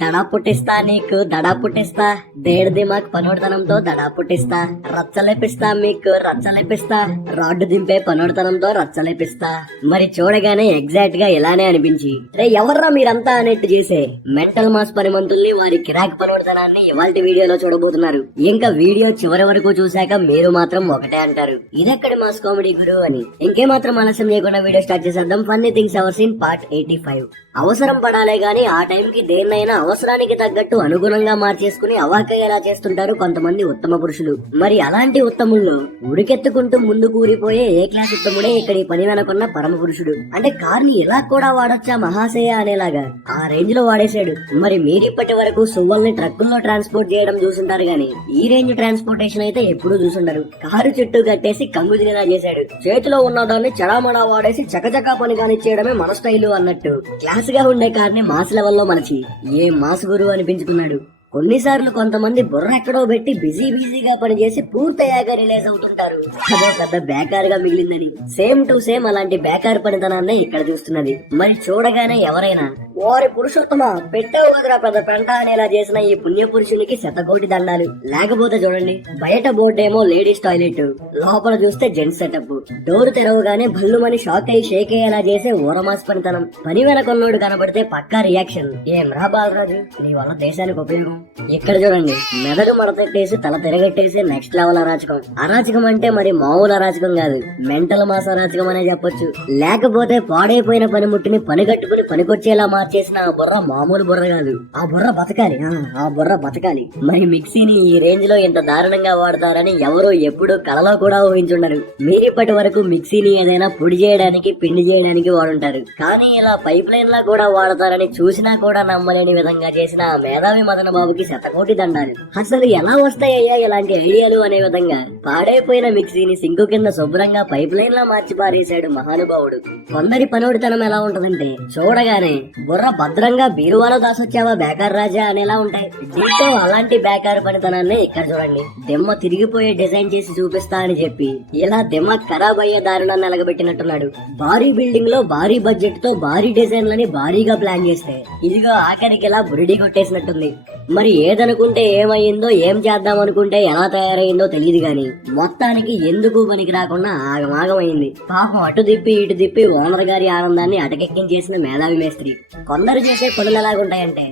దడా పుట్టిస్తా నీకు దడా పుట్టిస్తా, దేడు దిమాక్ పనోడితనంతో దడా పుట్టిస్తా, రచ్చలేపిస్తా మీకు రచ్చలేపిస్తా, రాడ్డు దింపే పనోడితనంతో రచ్చలేపిస్తా. మరి చూడగానే ఎగ్జాక్ట్ గా ఇలానే అనిపించి రే ఎవర్రా మీరంతా అనేట్టు చేసే మెంటల్ మాస్ పనిమంతుల్ని వారి కిరాక్ పనోడితనాన్ని ఇవాల్టి వీడియోలో చూడబోతున్నారు. ఇంకా వీడియో చివరి వరకు చూశాక మీరు మాత్రం ఒకటే అంటారు, ఇదెక్కడి మాస్ కామెడీ గురు అని. ఇంకేమాత్రం ఆలస్యం చేయకుండా వీడియో స్టార్ట్ చేసేద్దాం. Funny things our scene part 85. అవసరం పడాలే గానీ ఆ టైంకి దేన్నైనా అవసరానికి తగ్గట్టు అనుగుణంగా మార్చేసుకుని అవాకయ్యేలా చేస్తుంటారు కొంతమంది ఉత్తమ పురుషులు. మరి అలాంటి ఉత్తముల్లో ఉరికెత్తుకుంటూ ముందు కూరిపోయే ఏ క్లాస్ ఉత్తముడే ఇక్కడ ఈ పని వెనకున్న పరమ పురుషుడు. అంటే కార్ని ఇలా కూడా వాడొచ్చా మహాశయ అనేలాగా ఆ రేంజ్ లో వాడేశాడు. మరి మీరిప్పటి వరకు సువ్వల్ని ట్రక్కుల్లో ట్రాన్స్పోర్ట్ చేయడం చూసుంటారు గానీ ఈ రేంజ్ ట్రాన్స్పోర్టేషన్ అయితే ఎప్పుడూ చూసుండరు. కారు చుట్టూ కట్టేసి కమ్ము దిగేలా చేశాడు. చేతిలో ఉన్న దాన్ని చడామడా వాడేసి చకచకా పని కానిచ్చేయడమే మన స్టైలు అన్నట్టు క్లాస్ గా ఉండే కార్ని మాస్ లెవెల్లో మలచి ఏ మాస్ గురు అనిపించుకున్నాడు. కొన్నిసార్లు కొంతమంది బుర్ర ఎక్కడో పెట్టి బిజీగా పనిచేసి పూర్తయ్యాక రిలీజ్ అవుతుంటారు. అదో పెద్ద బేకార్ గా మిగిలిందని సేమ్ టు సేమ్ అలాంటి బేకార్ పనితనాన్నే ఇక్కడ చూస్తున్నది. మరి చూడగానే ఎవరైనా ఓరి పురుషోత్తమ పెట్టావు కదరా పెద్ద పెంట అనేలా చేసిన ఈ పుణ్య పురుషునికి శతకోటి దండాలు. లేకపోతే చూడండి, బయట బోర్డు ఏమో లేడీస్ టాయిలెట్, లోపల చూస్తే జెంట్స్ సెటప్. డోర్ తెరవగానే భల్లుమని షాక్ అయ్యి షేక్ అయ్యేలా చేసే ఓరమాస్ పనితనం. పని వెనకొన్నోడు కనపడితే పక్కా రియాక్షన్, ఏం రా బాలరాజు నీ వల్ల దేశానికి ఉపయోగం. ఇక్కడ చూడండి, మెదడు మడతెట్టేసి తల తిరగట్టేసి నెక్స్ట్ లెవెల్ అరాచకం. అరాచకం అంటే మరి మామూలు అరాచకం కాదు, మెంటల్ మాస్ అరాచకం అనే చెప్పొచ్చు. లేకపోతే పాడైపోయిన పనిముట్టిని పని కట్టుకుని పనికొచ్చేలా మార్చేసిన ఆ బుర్ర మామూలు బుర్ర కాదు. ఆ బుర్ర బతకాలి, ఆ బుర్ర బతకాలి. మరి మిక్సీని ఈ రేంజ్ లో ఇంత దారుణంగా వాడతారని ఎవరూ ఎప్పుడూ కలలో కూడా ఊహించుండరు. మీరిప్పటి వరకు మిక్సీని ఏదైనా పొడి చేయడానికి పిండి చేయడానికి వాడుంటారు, కానీ ఇలా పైప్ లైన్ లా కూడా వాడతారని చూసినా కూడా నమ్మలేని విధంగా చేసిన ఆ మేధావి మదన బాబుకి శతకోటి దండాలు. అసలు ఎలా వస్తాయ్యా ఇలాంటి ఐడియాలు అనే విధంగా పాడైపోయిన మిక్సీని సింకు కింద శుభ్రంగా పైప్ లైన్ లా మార్చి పారేశాడు మహానుభావుడు. కొందరి పనోడితనం ఎలా ఉంటదంటే చూడగానే బుర్ర భద్రంగా బీరువాలో దాసొచ్చావా బేకార్ రాజా అనేలా ఉంటాయి. దీంతో అలాంటి బేకార్ పనితనాన్ని ఇక్కడ చూడండి. దెమ్మ తిరిగిపోయే డిజైన్ చేసి చూపిస్తా అని చెప్పి ఇలా దెమ్మ ఖరాబ్ అయ్యే దారుణాన్ని ఎలగబెట్టినట్టున్నాడు. భారీ బిల్డింగ్ లో భారీ బడ్జెట్ తో భారీ డిజైన్లని భారీగా ప్లాన్ చేస్తే ఇదిగో ఆఖరికి ఇలా బురిడి కొట్టేసినట్టుంది. మరి ఏదనుకుంటే ఏమయ్యిందో, ఏం చేద్దాం అనుకుంటే ఎలా తయారైందో తెలియదు గాని మొత్తానికి ఎందుకు పనికి రాకుండా ఆగమాగమైంది. పాపం అటు తిప్పి ఇటు తిప్పి ఓనర్ గారి ఆనందాన్ని అటకెక్కించేసిన మేధావి మేస్త్రి. కొందరు చేసే పనులు ఎలాగుంటాయంటే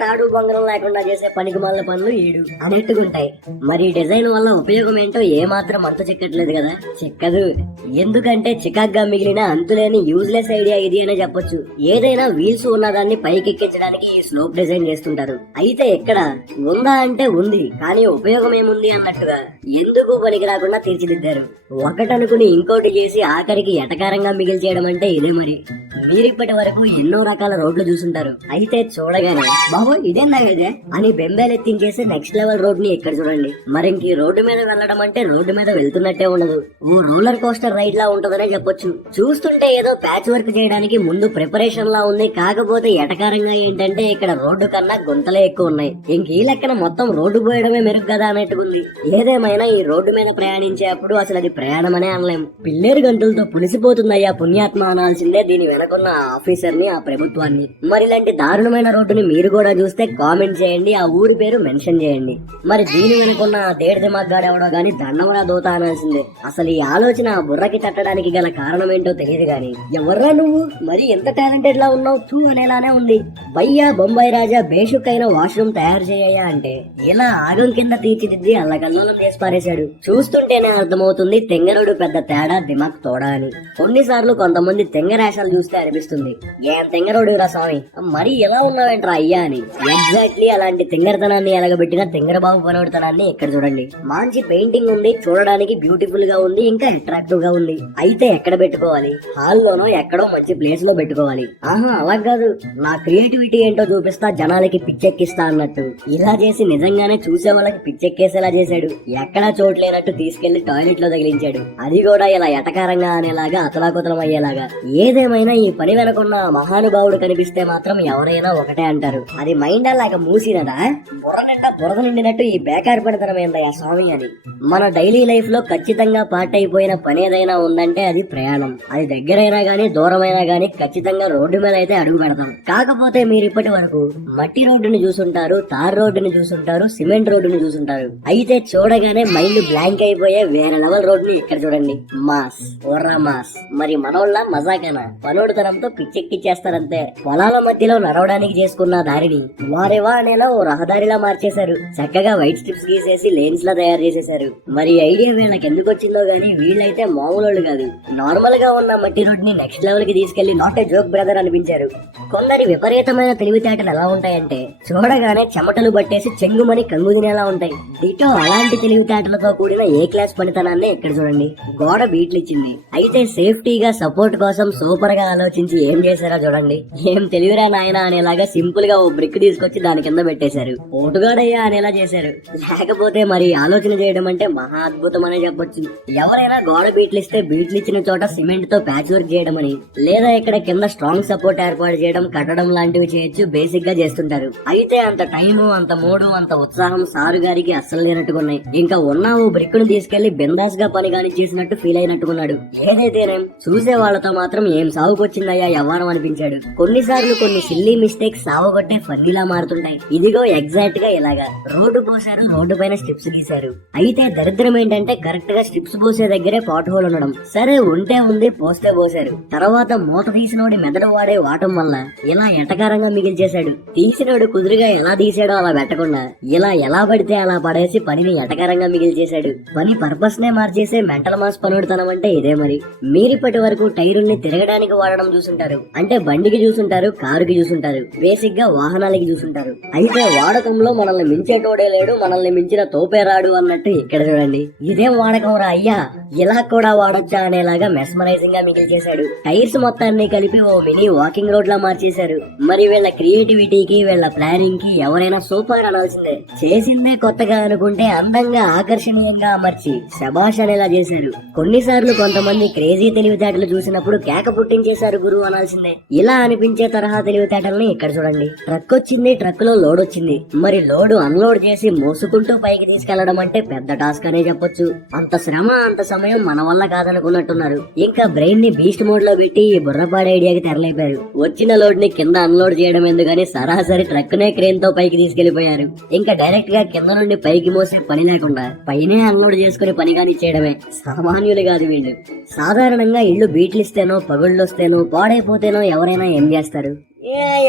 తాడు బొంగరం లేకుండా చేసే పనికి మాలిన పనులు ఏడు అనేట్టుకుంటాయి. మరి డిజైన్ వల్ల ఉపయోగం ఏంటో ఏమాత్రం అంత చిక్కట్లేదు కదా. చిక్కదు, ఎందుకంటే చికాగ్గా మిగిలిన అంతులేని యూజ్లెస్ ఐడియా ఇది అనే చెప్పొచ్చు. ఏదైనా వీల్స్ ఉన్నదాన్ని పైకెక్కించడానికి ఈ స్లోప్ డిజైన్ చేస్తుంటారు. అయితే ఎక్కడ ఉందా అంటే ఉంది, కానీ ఉపయోగం ఏముంది అన్నట్టుగా ఎందుకు పనికి రాకుండా తీర్చిదిద్దారు. ఒకటనుకుని ఇంకోటి చేసి ఆఖరికి ఎటకారంగా మిగిల్చేయడం అంటే ఇదే. మరి మీరిప్పటి వరకు ఎన్నో రకాల రోడ్లు చూసుంటారు. అయితే చూడగానే బాబు ఇదేనా ఇదే అని బెంబేలెత్తించేసి నెక్స్ట్ లెవెల్ రోడ్ ని ఇక్కడ చూడండి. మరి ఇంక ఈ రోడ్డు మీద వెళ్ళడం అంటే రోడ్డు మీద వెళ్తున్నట్టే ఉండదు, ఓ రోలర్ కోస్టర్ రైడ్ లా ఉంటదనే చెప్పొచ్చు. చూస్తుంటే ఏదో ప్యాచ్ వర్క్ చేయడానికి ముందు ప్రిపరేషన్ లా ఉంది. కాకపోతే ఎటకారంగా ఏంటంటే ఇక్కడ రోడ్డు కన్నా గుంతలే ఎక్కువ ఉన్నాయి. ఇంక ఈ లెక్కన మొత్తం రోడ్డు పోయడమే మెరుగు కదా అన్నట్టుకుంది. ఏదేమైనా ఈ రోడ్డు మీద ప్రయాణించేప్పుడు అసలు అది ప్రయాణం అనే అనలేం. పిల్లేరు గంటలతో పులిసిపోతుందయ్యా పుణ్యాత్మ అనాల్సిందే దీని వెనకున్న ఆఫీసర్ ని, ఆ ప్రభుత్వాన్ని. మరి ఇలాంటి దారుణమైన రోడ్డుని మీరు కూడా చూస్తే కామెంట్ చేయండి, ఆ ఊరి పేరు మెన్షన్ చేయండి. మరి దీని వెనుకున్న దేడి దిమాగ్గాడు ఎవడో గాని దండవడా దోత అనాల్సిందే. అసలు ఈ ఆలోచన ఆ బుర్రకి తట్టడానికి గల కారణం ఏంటో తెలియదు గాని ఎవర్రా నువ్వు మరి ఎంత టాలెంటెడ్ లా ఉన్నావు తూ అనేలానే ఉంది. బయ్యా బొంబాయి రాజా బేషుక్కైన వాష్రూమ్ తయారు చేయయ్యా అంటే ఇలా ఆగం కింద తీర్చిదిద్ది అల్లకల్లోలం చేసి పారేశాడు. చూస్తుంటేనే అర్థమవుతుంది తెంగరుడు పెద్ద తేడా దిమాగ్ తోడా అని. కొన్నిసార్లు కొంతమంది తెంగరేషాలు చూస్తే అనిపిస్తుంది ఏం తెంగరోడు రా స్వామి మరి ఎలా ఉన్నావేంట్రా అయ్యా అని. ఎగ్జాక్ట్లీ అలాంటి తెంగరతనాన్ని ఎలగబెట్టిన తెంగరబాబు పనోడితనాన్ని ఇక్కడ చూడండి. మంచి పెయింటింగ్ ఉంది, చూడడానికి బ్యూటిఫుల్ గా ఉంది, ఇంకా అట్రాక్టివ్ గా ఉంది. అయితే ఎక్కడ పెట్టుకోవాలి? హాల్లోనో ఎక్కడో మంచి ప్లేస్ లో పెట్టుకోవాలి. ఆహా అలా కాదు, నా క్రియేటివిటీ ఏంటో చూపిస్తా జనాలకి పిచ్చెక్కిస్తా అన్నట్టు ఇలా చేసి నిజంగానే చూసే వాళ్ళకి పిచ్చెక్కేసేలా చేశాడు. ఎక్కడా చోట్లేనట్టు తీసుకెళ్లి టాయిలెట్ లో తగిలించాడు. అది కూడా ఇలా ఎటకారంగా అనేలాగా అతలాకుతలం అయ్యేలాగా. ఏదేమైనా ఈ పని వెనకున్న మహానుభావుడు కనిపిస్తే మాత్రం ఎవరైనా ఒకటే అంటారు, అది మైండ్ అలాగ మూసినదా, బుర్ర నిండా బురద నిండినట్టు ఈ బేకార్ పడితనం ఏందయ్యా స్వామి అని. మన డైలీ లైఫ్ లో ఖచ్చితంగా పార్ట్ అయిపోయిన పని ఏదైనా ఉందంటే అది ప్రయాణం. అది దగ్గరైనా గానీ దూరమైనా గానీ ఖచ్చితంగా రోడ్డు మీద అయితే అడుగు పెడతాం. కాకపోతే మీరు ఇప్పటి వరకు మట్టి రోడ్డుని చూసుంటారు, తార్ రోడ్డుని చూసుంటారు, సిమెంట్ రోడ్డుని చూసుంటారు. అయితే చూడగానే మైండ్ బ్లాంక్ అయిపోయే వేరే లెవెల్ రోడ్డుని ఇక్కడ చూడండి, మాస్ ఓర్రా మాస్. మరి మనోళ్ళ మజాకేనా, పనోడుతనంతో పిచ్చెక్కిచ్చేస్తారంతే. పొలాల మధ్యలో నడవడానికి చేసుకున్న దారిని వారేవా అనేలా ఓ రహదారిలా మార్చేశారు. చక్కగా వైట్ స్ట్రిప్స్ గీసేసి లేన్స్ లా తయారు చేసేశారు. మరి ఐడియా వీళ్ళకి ఎందుకు వచ్చిందో గానీ వీళ్ళైతే మామూలు కాదు. నార్మల్ గా ఉన్న మట్టి రోడ్ ని నెక్స్ట్ లెవెల్ కి తీసుకెళ్లి నాట్ ఏ జోక్ బ్రదర్ అనిపించారు. కొందరి విపరీతమైన తెలివితేటలు ఎలా ఉంటాయంటే చూడగానే చెమటలు పట్టేసి చెంగుమని కంగు తినేలా ఉంటాయి. డిటో అలాంటి తెలివితేటలతో కూడిన ఏ క్లాస్ పనితనాన్ని ఇక్కడ చూడండి. గోడ బీట్లు ఇచ్చింది, అయితే సేఫ్టీగా సపోర్ట్ కోసం సూపర్ గా ఆలోచించి ఏం చేశారో చూడండి. ఏం తెలివిరా నాయనా అనేలాగా సింపుల్ గా ఓ బ్రిక్ తీసుకొచ్చి దాని కింద పెట్టేశారు. పోటుగాడయ్యా అనేలా చేశారు. లేకపోతే మరి ఆలోచన చేయడం అంటే మహా అద్భుతం అనే చెప్పొచ్చు. ఎవరైనా గోడ బీట్లు ఇస్తే బీట్లు ఇచ్చిన చోట సిమెంట్ తో ప్యాచ్ వర్క్ చేయడం అని, లేదా ఇక్కడ కింద స్ట్రాంగ్ సపోర్ట్ ఏర్పాటు చేయడం, కట్టడం లాంటివి చేయొచ్చు, బేసిక్ గా చేస్తుంటారు. అయితే అంత టైము, అంత మూడు, అంత ఉత్సాహం సారు గారికి అస్సలు లేనట్టుకున్నాయి. ఇంకా ఉన్న ఓ బ్రిక్ ను తీసుకెళ్లి బిందాస్ గా పని కాని చేసినట్టు ఫీల్ అయినట్టుకున్నాడు. ఏదైతేనేం చూసే వాళ్లతో మాత్రం ఏం సాగుకొచ్చిందయ్యా వ్యవహారం అనిపించాడు. కొన్నిసార్లు కొన్ని సిల్లీ మిస్టేక్స్ సాగుకొట్టే ఫన్నీలా మారుతుంటాయి. ఇదిగో ఎగ్జాక్ట్ గా ఇలాగా రోడ్డు పోసారు, రోడ్డు పైన స్ట్రిప్స్ గీశారు. అయితే దరిద్రం ఏంటంటే కరెక్ట్ గా స్ట్రిప్స్ పోసే దగ్గరే పాట్ హోల్ ఉండడం. సరే ఉంటే ఉంది, పోస్తే పోసారు. తర్వాత మూత తీసినోడి మెదడు వాడే వాటం వల్ల ఇలా ఎటకారంగా మిగిల్చేశాడు. తీసినోడు కుదురుగా ఎలా తీసాడో అలా పెట్టకుండా ఇలా ఎలా పడితే అలా పడేసి పనిని ఎటకారంగా మిగిల్చేశాడు. పని పర్పస్ నే మార్చేసే మెంటల్ మాస్ పనుడుతనం అంటే ఇదే. మరి మీరిప్పటి వరకు టైరుల్ని తిరగడానికి వాడడం చూసుంటారు, అంటే బండికి చూసుంటారు, కారుకి చూసుంటారు, బేసిక్ గా వాహనాలకి చూసుంటారు. అయితే వాడకంలో మనల్ని మించేటోడే లేడు, మనల్ని మించిన తోపే రాడు అన్నట్టు ఇక్కడ చూడండి. ఇదేం వాడకం రా అయ్యా, ఇలా కూడా వాడొచ్చా అనేలాగా మెస్మరైజింగ్ గా మిగిల్చేశాడు. టైర్స్ మొత్తాన్ని కలిపి ఓ మినీ వాకింగ్ రోడ్ లా మార్చేశారు. మరి వీళ్ళ క్రియేటివిటీకి, వీళ్ళ ప్లానింగ్ కి ఎవరైనా సూపర్ అనాల్సిందే. చేసిందే కొత్తగా అనుకుంటే అందంగా ఆకర్షణీయంగా అమర్చి శబాష్ అనేలా చేశారు. కొన్నిసార్లు కొంతమంది క్రేజీ తెలివితేటలు చూసినప్పుడు కేక పుట్టించేశారు గురువు అనాల్సిందే. ఇలా అనిపించే తరహా తెలివితేటల్ని ఇక్కడ చూడండి. ట్రక్ వచ్చింది, ట్రక్ లో లోడ్ వచ్చింది. మరి లోడ్ అన్లోడ్ చేసి మోసుకుంటూ పైకి తీసుకెళ్లడం అంటే పెద్ద టాస్క్ అనే చెప్పొచ్చు. అంత శ్రమ, అంత సమయం మన వల్ల కాదనుకున్నట్టున్నారు. ఇంకా బ్రెయిన్ ని బీస్ట్ మోడ్ లో పెట్టి ఈ బుర్రపాడు ఐడియాకి తెరలేపారు. వచ్చిన లోడ్ ని కింద అన్లోడ్ చేయడం ఎందుకని సరాసరి ట్రక్ నే క్రేన్ తో పైకి తీసుకెళ్లిపోయారు. ఇంకా డైరెక్ట్ గా కింద నుండి పైకి మోసే పని లేకుండా పైనే అన్లోడ్ చేసుకుని పని కాని చేయడమే. సామాన్యులు కాదు వీళ్ళు. సాధారణంగా ఇళ్లు బీట్లిస్తేనో, పగుళ్ళొస్తేనో, పాడైపోతేనో ఎవరైనా ఏం చేస్తారు?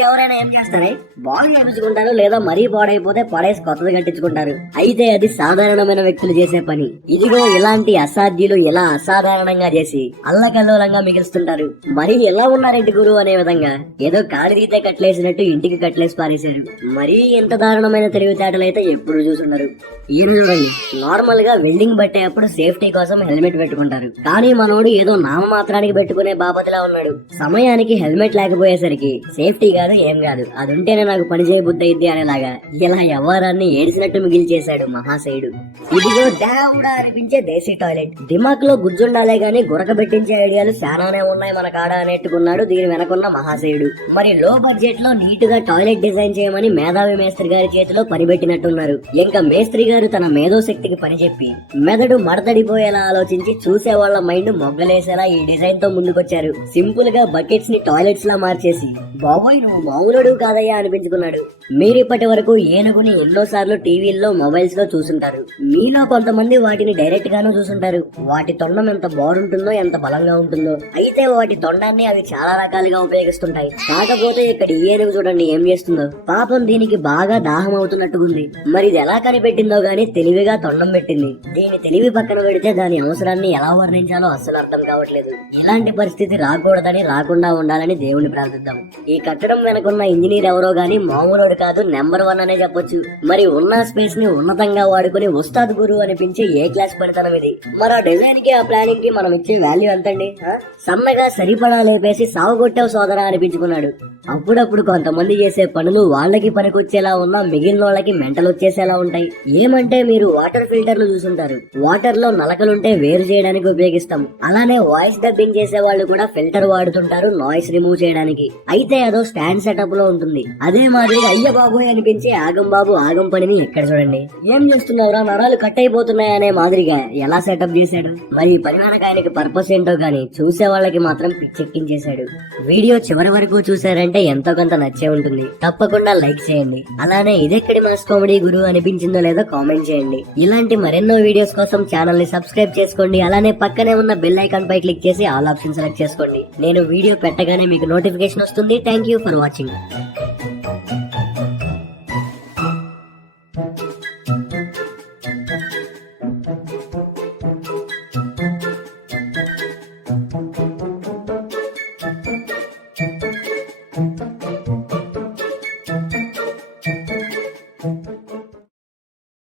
ఎవరైనా ఏం చేస్తారే, బాగు చేయించుకుంటారు, లేదా మరీ పాడైపోతే పడేసి కొత్తది కట్టించుకుంటారు. అయితే అది సాధారణమైన వ్యక్తులు చేసే పని. ఇదిగో ఇలాంటి అసాధ్యులు ఇలా అసాధారణంగా చేసి అల్లకల్లోలంగా మిగులుస్తుంటారు. మరి ఎలా ఉన్నారేంటి గురువు అనే విధంగా ఏదో కాడిదీతే కట్లేసినట్టు ఇంటికి కట్లేసి పారేశారు. మరీ ఎంత దారుణమైన తెలివితేటలు అయితే ఎప్పుడు చూసుండరు. ఈయన చూడండి, నార్మల్ గా వెల్డింగ్ పట్టేటప్పుడు సేఫ్టీ కోసం హెల్మెట్ పెట్టుకుంటారు. కానీ మనోడు ఏదో నామమాత్రానికి పెట్టుకునే బాపతిలా ఉన్నాడు. సమయానికి హెల్మెట్ లేకపోయేసరికి సేఫ్టీ కాదు, ఏం కాదు, అది ఉంటేనే నాకు పని చేయబుద్ధి అయింది అనేలాగా ఇలా వ్యవహారాన్ని ఏడిసినట్టు మిగిల్చేశాడు మహాశయుడు. ఇదిగో దేవుడా అనిపించే దేశీ టాయిలెట్. దిమాక్ లో గుజ్జుండాలే గాని గురక పెట్టించే ఐడియాలు చాలానే ఉన్నాయి మన కాడ అనేట్టుకున్నాడు దీని వెనకున్న మహాశయుడు. మరి లో బడ్జెట్ లో నీట్ గా టాయిలెట్ డిజైన్ చేయమని మేధావి మేస్త్రి గారి చేతిలో పనిపెట్టినట్టున్నారు. ఇంకా మేస్త్రి గారు తన మేధోశక్తికి పని చెప్పి మెదడు మడతడిపోయేలా ఆలోచించి చూసే వాళ్ళ మైండ్ మొగ్గలేసేలా ఈ డిజైన్ తో ముందుకొచ్చారు. సింపుల్ గా బకెట్స్ ని టాయిలెట్స్ లా మార్చేసి బాబోయ్ నువ్వు మామూలుడు కాదయ్యా అనిపించుకున్నాడు. మీరిప్పటి వరకు ఏనుగుని ఎన్నోసార్లు టీవీల్లో, మొబైల్స్ లో చూసుంటారు. మీలో కొంతమంది వాటిని డైరెక్ట్ గానూ చూసుంటారు. వాటి తొండం ఎంత బాగుంటుందో, ఎంత బలంగా ఉంటుందో. అయితే వాటి తొండాన్ని అవి చాలా రకాలుగా ఉపయోగిస్తుంటాయి. కాకపోతే ఇక్కడ ఈ ఏనుగు చూడండి ఏం చేస్తుందో. పాపం దీనికి బాగా దాహం అవుతున్నట్టుగుంది. మరి ఇది ఎలా కనిపెట్టిందో గానీ తెలివిగా తొండం పెట్టింది. దీని తెలివి పక్కన పెడితే దాని అవసరాన్ని ఎలా వర్ణించాలో అస్సలు అర్థం కావట్లేదు. ఇలాంటి పరిస్థితి రాకూడదని, రాకుండా ఉండాలని దేవుణ్ణి ప్రార్థిద్దాం. ఈ కట్టడం వెనకున్న ఇంజనీర్ ఎవరో గానీ మామూలుడు కాదు, నెంబర్ 1 అనే చెప్పొచ్చు. మరి ఉన్న స్పేస్ ని ఉన్నతంగా వాడుకుని ఉస్తాద్ గురు అనిపించే ఏ క్లాస్ పడితనం ఇది. మరి ఆ డిజైన్ కి ఆ ప్లానింగ్ కి మనం ఇచ్చే వాల్యూ ఎంతండి? సన్నగా సరిపడా లేపేసి సాగుగొట్టావు సోదరా అనిపించుకున్నాడు. అప్పుడప్పుడు కొంతమంది చేసే పనులు వాళ్ళకి పనికొచ్చేలా ఉన్నా మిగిలిన వాళ్ళకి మెంటల్ వచ్చేసేలా ఉంటాయి. ఏమంటే మీరు వాటర్ ఫిల్టర్లు చూసుంటారు. వాటర్ లో నలకలుంటే వేరు చేయడానికి ఉపయోగిస్తాం. అలానే వాయిస్ డబ్బింగ్ చేసే వాళ్ళు కూడా ఫిల్టర్ వాడుతుంటారు నాయిస్ రిమూవ్ చేయడానికి. అయితే అదో స్టాండ్ సెటప్ లో ఉంటుంది. అదే మాదిరిగా అయ్య బాబోయ్ అనిపించి ఆగం బాబు ఆగం పనిని ఎక్కడ చూడండి. ఏం చేస్తున్నావురా, నరాలు కట్ అయిపోతున్నాయనే మాదిరిగా ఎలా సెటప్ చేశాడు. మరి ఈ పని వెనక ఆయనకి పర్పస్ ఏంటో గానీ చూసే వాళ్ళకి మాత్రం పిచ్చెక్కించేశాడు. వీడియో చివరి వరకు చూసారంటే ఎంతో కొంత నచ్చే ఉంటుంది. తప్పకుండా లైక్ చేయండి. అలానే ఇదెక్కడి మాస్ కామెడీ గురు అనిపించిందో లేదో కామెంట్ చేయండి. ఇలాంటి మరెన్నో వీడియోస్ కోసం ఛానల్ ని సబ్స్క్రైబ్ చేసుకోండి. అలానే పక్కనే ఉన్న బెల్ ఐకాన్ పై క్లిక్ చేసి ఆల్ ఆప్షన్ సెలెక్ట్ చేసుకోండి. నేను వీడియో పెట్టగానే మీకు నోటిఫికేషన్ వస్తుంది. Thank you for watching.